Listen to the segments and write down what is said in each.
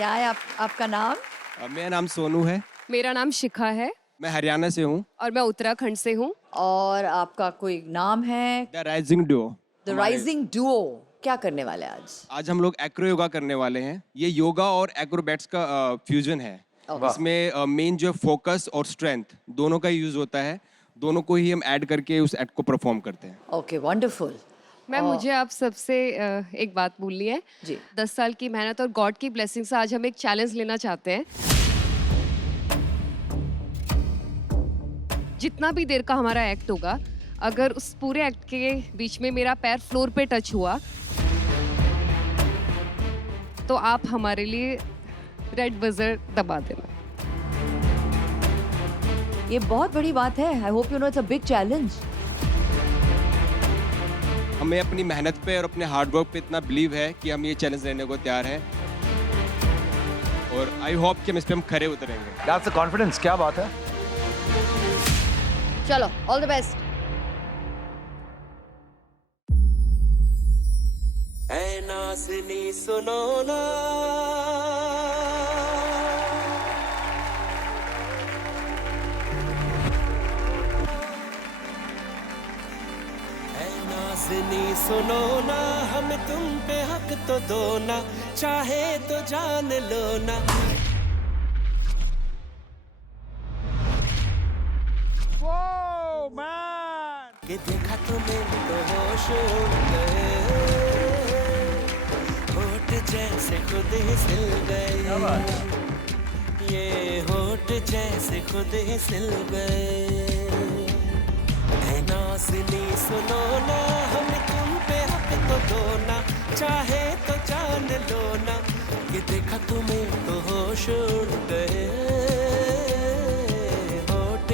क्या है आपका नाम? मेरा नाम सोनू है। मेरा नाम शिखा है मैं हरियाणा से हूँ। और मैं उत्तराखंड से हूँ। और आपका कोई नाम है? The rising Duo. The rising Duo. क्या करने वाले हैं आज? आज हम लोग एक्रो योगा करने वाले हैं। ये योगा और एक्रोबैट्स का फ्यूजन है। इसमें मेन जो फोकस और स्ट्रेंथ दोनों का यूज होता है। दोनों को ही हम ऐड करके उस एक्ट को परफॉर्म करते हैं। Okay, wonderful. मैम मुझे आप सबसे एक बात बोलनी है जी। 10 साल की मेहनत और गॉड की ब्लेसिंग से आज हम एक चैलेंज लेना चाहते हैं। जितना भी देर का हमारा एक्ट होगा, अगर उस पूरे एक्ट के बीच में मेरा पैर फ्लोर पे टच हुआ तो आप हमारे लिए रेड बजर दबा देना। ये बहुत बड़ी बात है। I hope you know it's a big challenge. हमें अपनी मेहनत पे और अपने हार्डवर्क पे इतना बिलीव है कि हम ये चैलेंज लेने को तैयार हैं। और आई होप कि हम इस पे खरे उतरेंगे। That's the confidence, क्या बात है। चलो, ऑल द बेस्ट। ऐ नाज़नी सुनो ना, ऐ नाज़नी सुनो ना, हम तुम पे हक तो दो ना, चाहे तो जान लो ना। कि देखा तुम्हें तो होश उड़ गए, होठ जैसे खुद ही सिल गए, ये होठ जैसे खुद ही सिल गए। ऐ नाज़नी सुनो ना, हम तुम पे हक तो दो ना, चाहे तो जान लो ना। कि देखा तुम्हें तो होश उड़ गए, होठ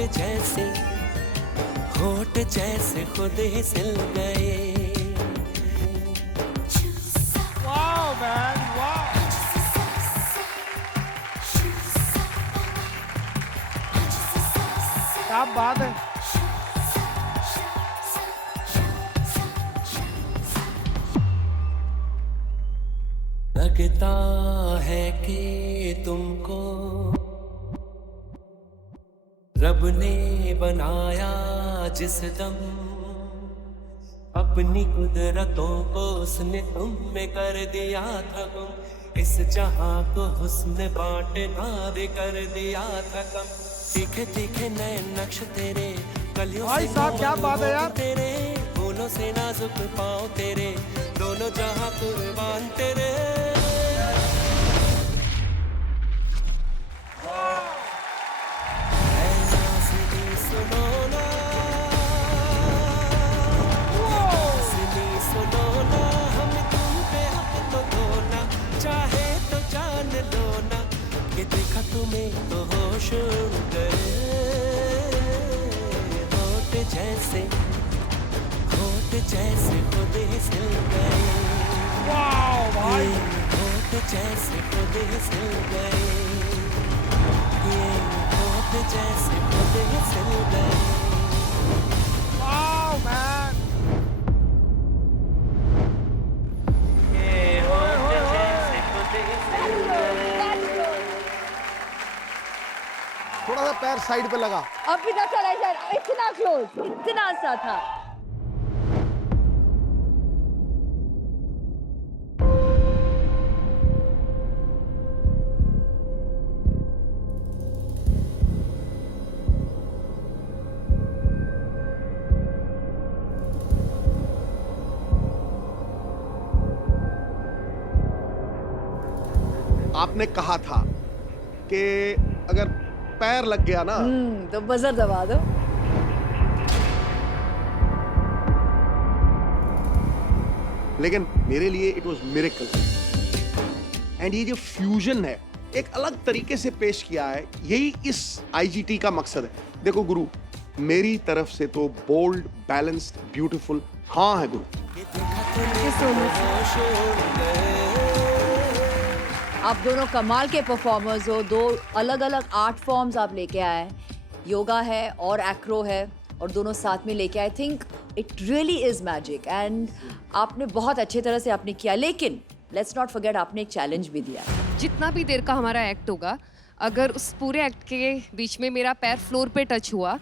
जैसे खुद ही सिल गए। Wow, man, wow. क्या बात है। लगता है कि तुमको रब ने बनाया जिस दम, अपनी कुदरतों को उसने तुम में कर दिया था गुम। इस जहां को हुस्न बांटना भी कर दिया था कम। तीखे तीखे नए नक्श तेरे, कलियों भाई से साहब, क्या बात है यार। तेरे, फूलों से नाजुक पाँव तेरे, दोनों जहां कुर्बान तेरे। तुम्हें तो होश उड़ गए, होठ जैसे खुद ही सिल गए। वाह भाई। होठ जैसे खुद ही सिल गए, ये होठ जैसे खुद ही सिल गए। वाह मैन। ये होठ जैसे खुद ही सिल गए। थोड़ा सा पैर साइड पे लगा। अब भी ना चला यार, इतना क्लोज, इतना सा था। आपने कहा था कि अगर पैर लग गया ना तो बजर दबा दो। लेकिन मेरे लिए इट वाज मिरेकल। एंड ये जो फ्यूजन है एक अलग तरीके से पेश किया है, यही इस आईजीटी का मकसद है। देखो गुरु, मेरी तरफ से तो बोल्ड, बैलेंस्ड, ब्यूटीफुल हाँ है गुरु। आप दोनों कमाल के परफॉर्मर्स हो। दो अलग अलग आर्ट फॉर्म्स आप लेके आए, योगा है और एक्रो है, और दोनों साथ में लेके I think it really is magic. And आपने बहुत अच्छे तरह से आपने किया, लेकिन लेट्स नॉट फॉरगेट आपने एक चैलेंज भी दिया है। जितना भी देर का हमारा एक्ट होगा, अगर उस पूरे एक्ट के बीच में मेरा पैर फ्लोर पे टच हुआ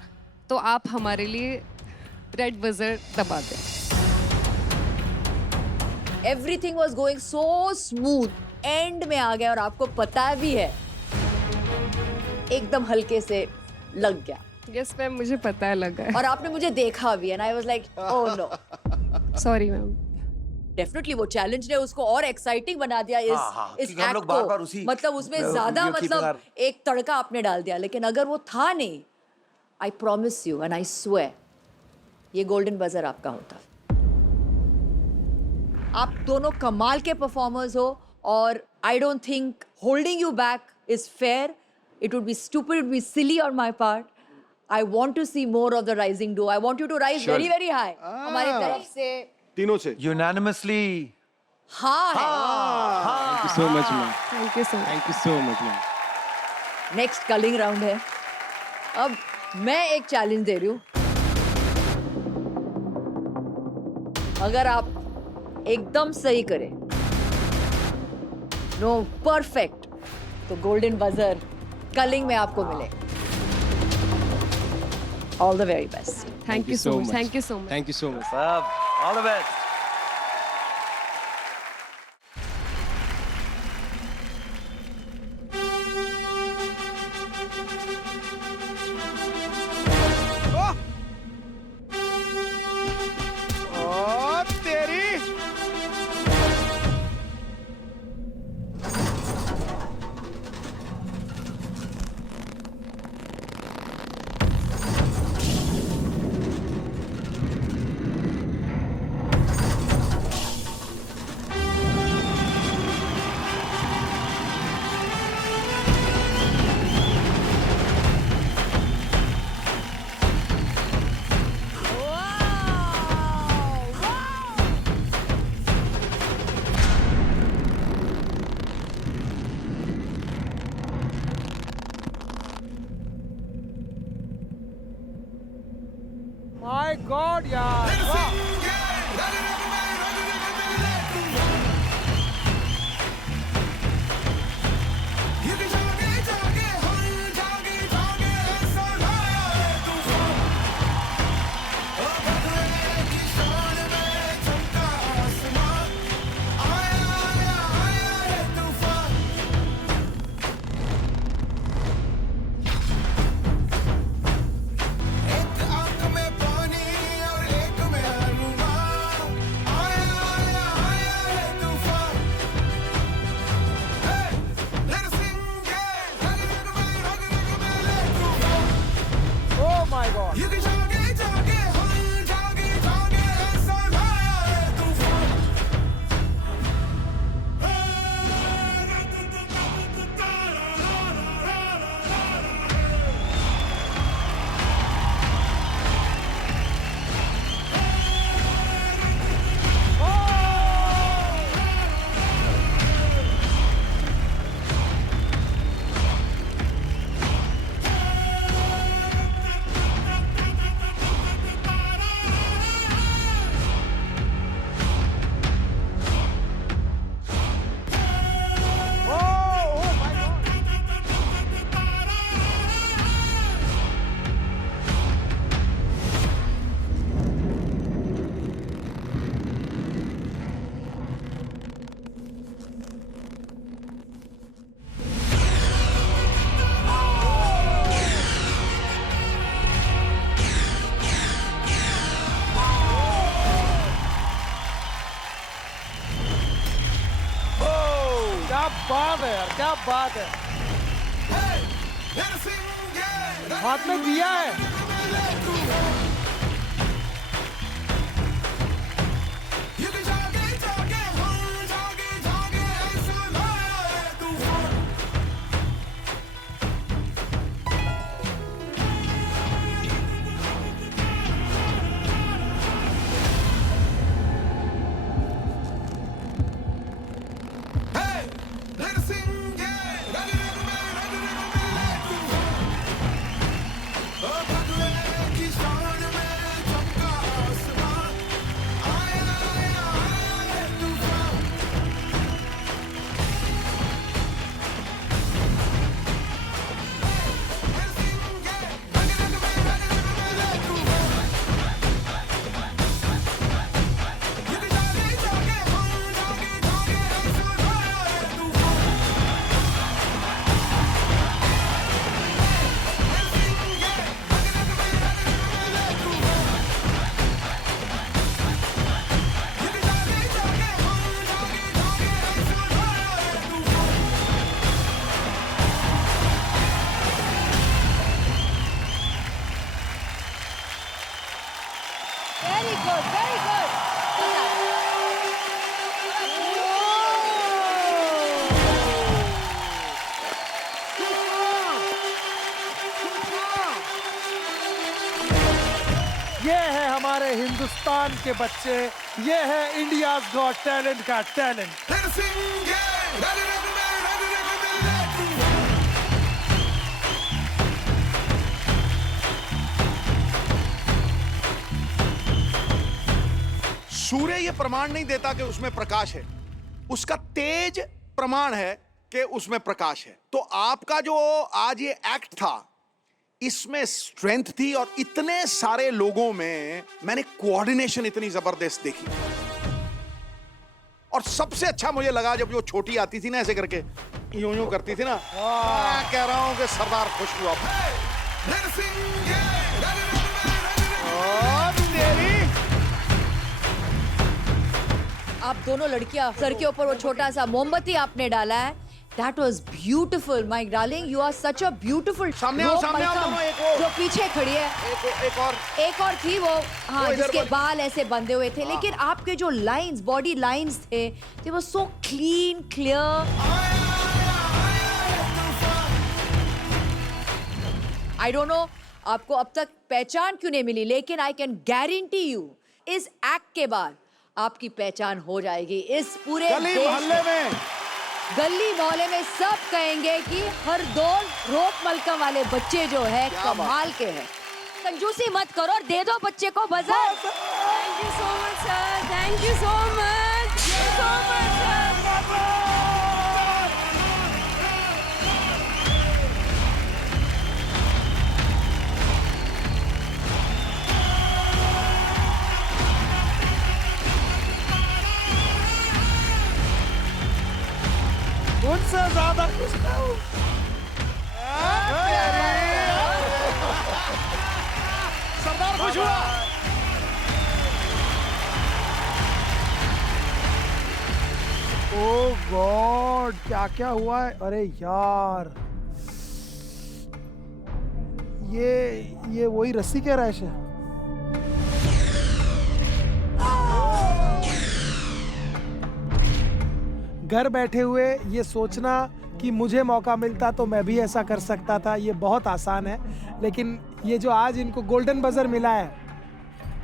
तो आप हमारे लिए रेड बजर दबा दें। Everything was going so smooth, and में आ गया और आपको पता भी है एकदम हल्के से लग गया। यस मैम, मुझे पता है लगा है। और आपने मुझे देखा भी, and I was like oh no. Sorry ma'am. Definitely वो चैलेंज ने उसको और एक्साइटिंग बना दिया इस क्योंकि हम एक्ट लोग बार-बार को। उसी मतलब उसमें ज्यादा keeping मतलब our- एक तड़का आपने डाल दिया, लेकिन अगर वो था नहीं, I promise you and I swear ये गोल्डन बजर आपका होता। आप दोनों कमाल के परफॉर्मर्स हो और I don't think holding you back is fair. It would be stupid, would be silly on my part. I want to see more of the rising duo. I want you to rise very very high. हमारी तरफ से तीनों से unanimously हाँ है। Thank you so much ma'am, thank you so much. Thank you so much ma'am. Next calling round है। अब मैं एक चैलेंज दे रही हूँ, अगर आप एकदम सही करें, नो परफेक्ट, तो गोल्डन बजर कलिंग में आपको मिले। All the very best. Thank you so much. Thank you so much. Thank you so much. सब ऑल द बेस्ट। ओ तेरी। माय गॉड यार, वाह। Oh my God. Oh my God. क्या बात है यार, क्या बात है। हाथ में दिया है। Let it good, very good. ये है हमारे हिंदुस्तान के बच्चे, ये है इंडिया गॉट टैलेंट का टैलेंट। सूर्य ये प्रमाण नहीं देता कि उसमें प्रकाश है, उसका तेज प्रमाण है कि उसमें प्रकाश है। तो आपका जो आज ये एक्ट था, इसमें स्ट्रेंथ थी और इतने सारे लोगों में मैंने कोऑर्डिनेशन इतनी जबरदस्त देखी। और सबसे अच्छा मुझे लगा जब वो छोटी आती थी ना, ऐसे करके यूं यूं करती थी ना, मैं कह रहा हूं कि सरदार खुश हुआ। आप दोनों लड़कियां, सर के ऊपर वो छोटा सा मोमबत्ती आपने डाला है, That was beautiful, my darling. You are such a beautiful. सामने आओ, Rope सामने आओ, Malcolm, दोनों, एक और। जो पीछे खड़ी है। एक और थी वो, हाँ, वो इधर जिसके वो- बाल ऐसे बंधे हुए थे। लेकिन आपके जो लाइंस, बॉडी लाइंस थे, they were so clean, clear. I don't know आपको अब तक पहचान क्यों नहीं मिली, लेकिन I can guarantee you इस एक्ट के बाद आपकी पहचान हो जाएगी इस पूरे गली देश मोहल्ले में। गली मोहल्ले में सब कहेंगे कि हरदौल रोप मलकम वाले बच्चे जो है क्या बात। कमाल के हैं। कंजूसी मत करो और दे दो बच्चे को buzzer. Thank you so much sir, thank you so much, so much sir. उनसे ज्यादा कुछ ना हो। सरदार खुश हुआ। ओह गॉड, क्या क्या हुआ है? अरे यार, ये वही रस्सी के रैश है। घर बैठे हुए ये सोचना कि मुझे मौका मिलता तो मैं भी ऐसा कर सकता था, ये बहुत आसान है। लेकिन ये जो आज इनको गोल्डन बजर मिला है,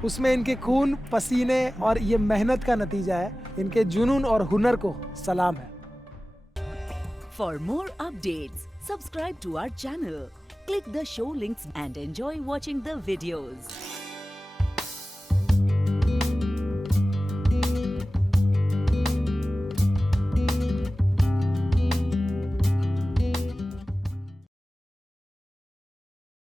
उसमें इनके खून, पसीने और ये मेहनत का नतीजा है। इनके जुनून और हुनर को सलाम है। For more updates, subscribe to our channel, click the show links and enjoy watching the videos.